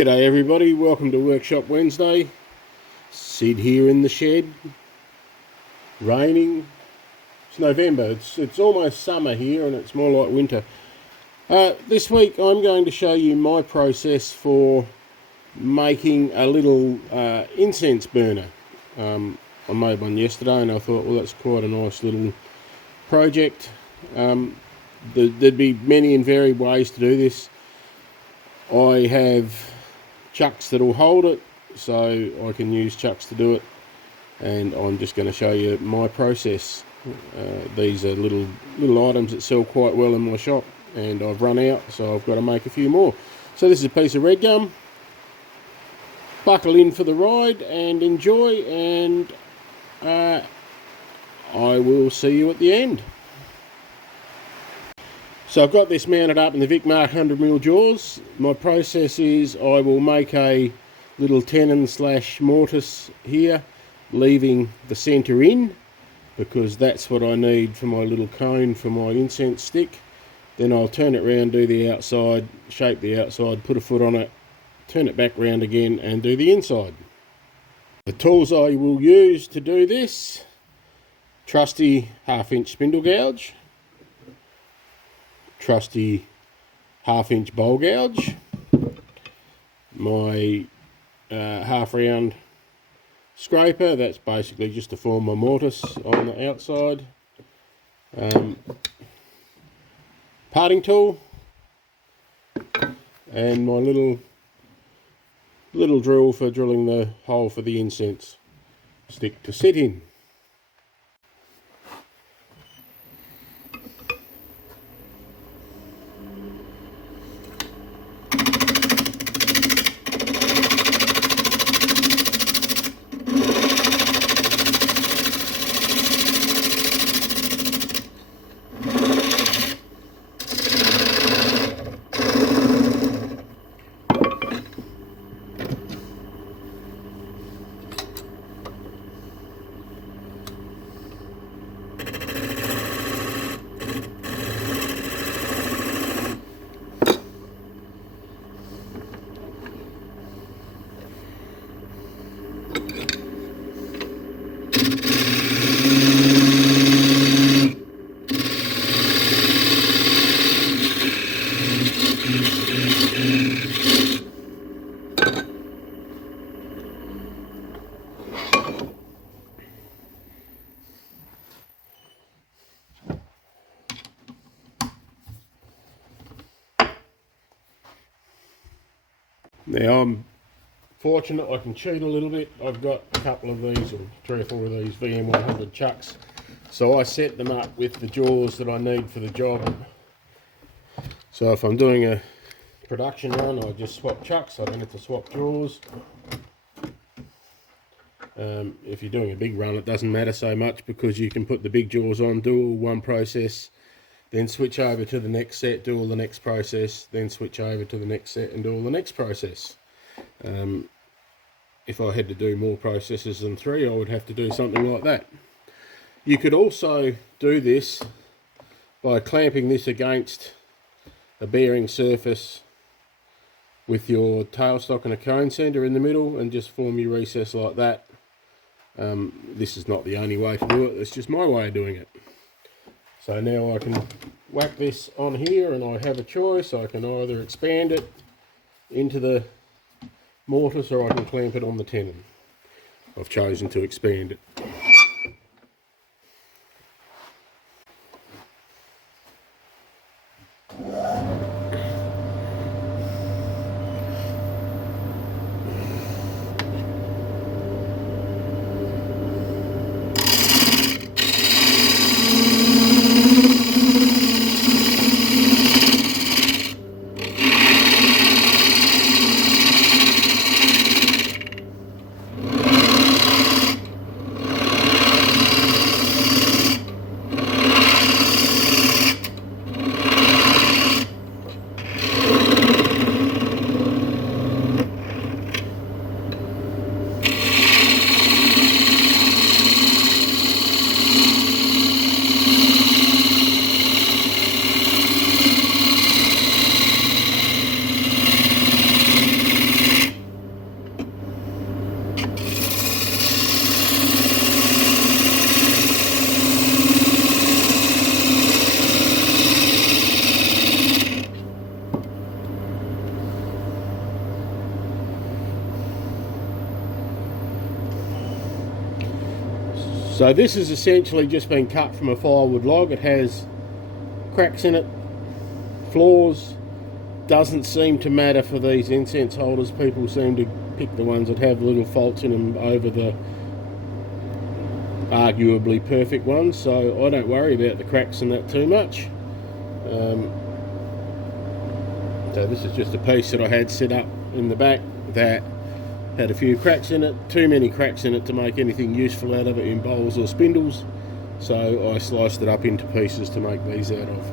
G'day everybody, welcome to Workshop Wednesday. Sid here in the shed. Raining. It's November, it's almost summer here and it's more like winter. This week I'm going to show you my process for making a little incense burner. I made one yesterday and I thought, well, that's quite a nice little project. There'd be many and varied ways to do this. I have chucks that'll hold it, so I can use chucks to do it, and I'm just going to show you my process. These are little items that sell quite well in my shop, and I've run out, so I've got to make a few more. So this is a piece of Redgum. Buckle in for the ride and enjoy, and I will see you at the end. So I've got this mounted up in the Vic Mark 100mm jaws. My process is I will make a little tenon / mortise here, leaving the centre in, because that's what I need for my little cone for my incense stick. Then I'll turn it round, do the outside, shape the outside, put a foot on it, turn it back round again and do the inside. The tools I will use to do this: trusty 1/2 inch spindle gouge, trusty 1/2 inch bowl gouge, my half round scraper, that's basically just to form my mortise on the outside, parting tool, and my little drill for drilling the hole for the incense stick to sit in. Now I'm fortunate I can cheat a little bit. I've got a couple of these, or 3 or 4 of these VM100 chucks, so I set them up with the jaws that I need for the job. So if I'm doing a production run, I just swap chucks, I don't have to swap jaws. If you're doing a big run, it doesn't matter so much, because you can put the big jaws on, do all one process, then switch over to the next set, do all the next process, then switch over to the next set and do all the next process. If I had to do more processes than 3, I would have to do something like that. You could also do this by clamping this against a bearing surface with your tailstock and a cone centre in the middle, and just form your recess like that. This is not the only way to do it, it's just my way of doing it. So now I can whack this on here, and I have a choice. I can either expand it into the mortise, or I can clamp it on the tenon. I've chosen to expand it. So this has essentially just been cut from a firewood log. It has cracks in it, flaws. Doesn't seem to matter for these incense holders. People seem to pick the ones that have little faults in them over the arguably perfect ones, so I don't worry about the cracks and that too much. So this is just a piece that I had set up in the back that had a few cracks in it, too many cracks in it to make anything useful out of it in bowls or spindles, so I sliced it up into pieces to make these out of.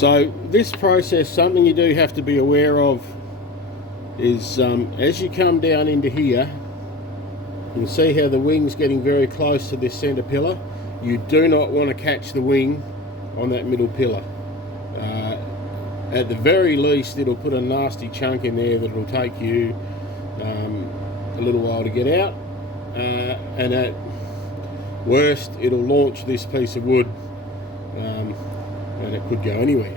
So this process, something you do have to be aware of is as you come down into here, you can see how the wing's getting very close to this centre pillar. You do not want to catch the wing on that middle pillar. At the very least, it'll put a nasty chunk in there that will take you a little while to get out, and at worst, it'll launch this piece of wood, and it could go anywhere.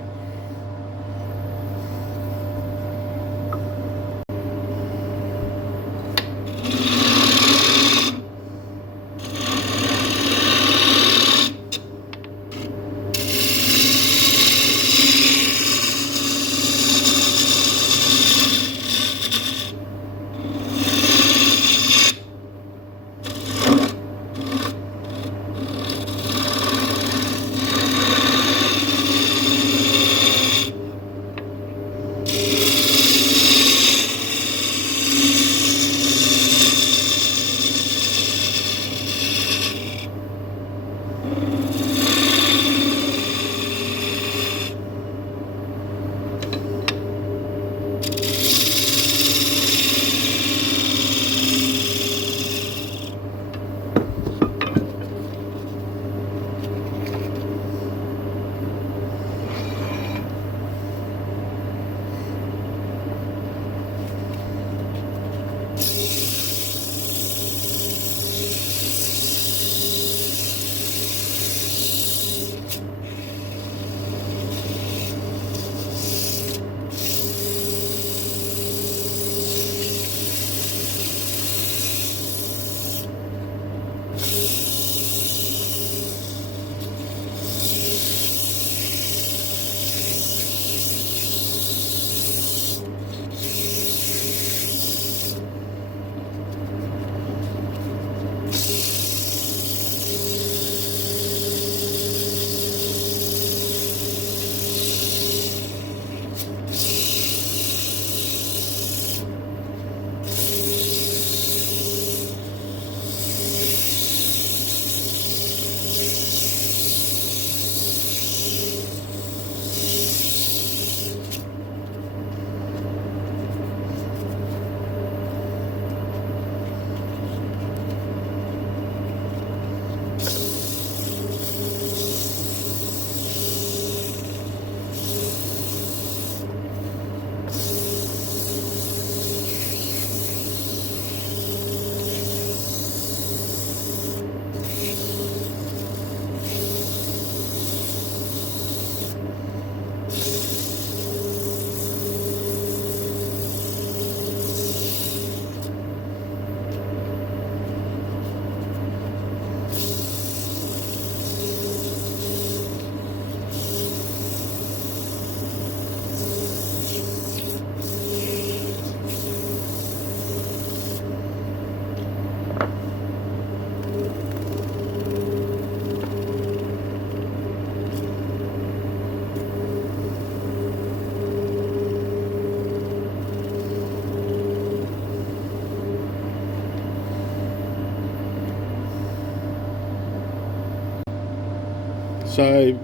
So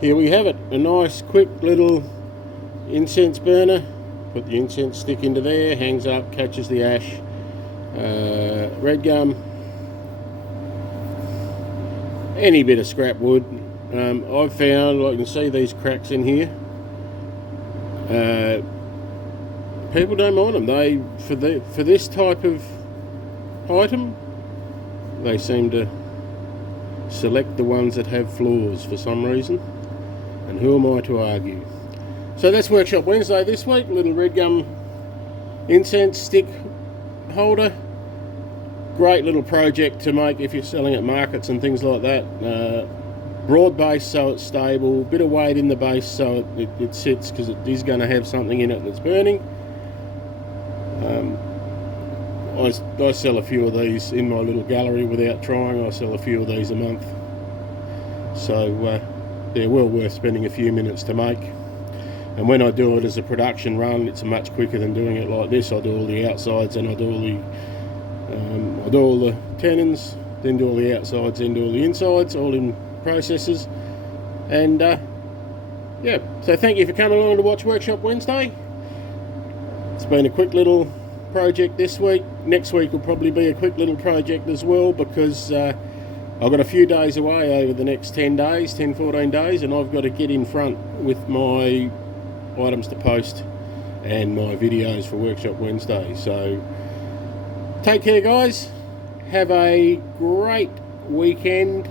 here we have it, a nice quick little incense burner. Put the incense stick into there, hangs up, catches the ash. Redgum, any bit of scrap wood. I've found, like you can see these cracks in here, people don't mind them. They, for this type of item, they seem to select the ones that have flaws for some reason, and who am I to argue? So that's Workshop Wednesday this week. Little Redgum incense stick holder. Great little project to make if you're selling at markets and things like that. Broad base so it's stable, bit of weight in the base so it sits, because it is going to have something in it that's burning. I sell a few of these in my little gallery without trying. I sell a few of these a month, so they're well worth spending a few minutes to make. And when I do it as a production run, it's much quicker than doing it like this. I do all the outsides, and I do all the tenons, then do all the outsides, then do all the insides, all in processes, and yeah, so thank you for coming along to watch Workshop Wednesday. It's been a quick little project this week. Next week will probably be a quick little project as well, because I've got a few days away over the next 10 days, 14 days, and I've got to get in front with my items to post and my videos for Workshop Wednesday. So take care, guys. Have a great week, and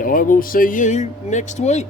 I will see you next week.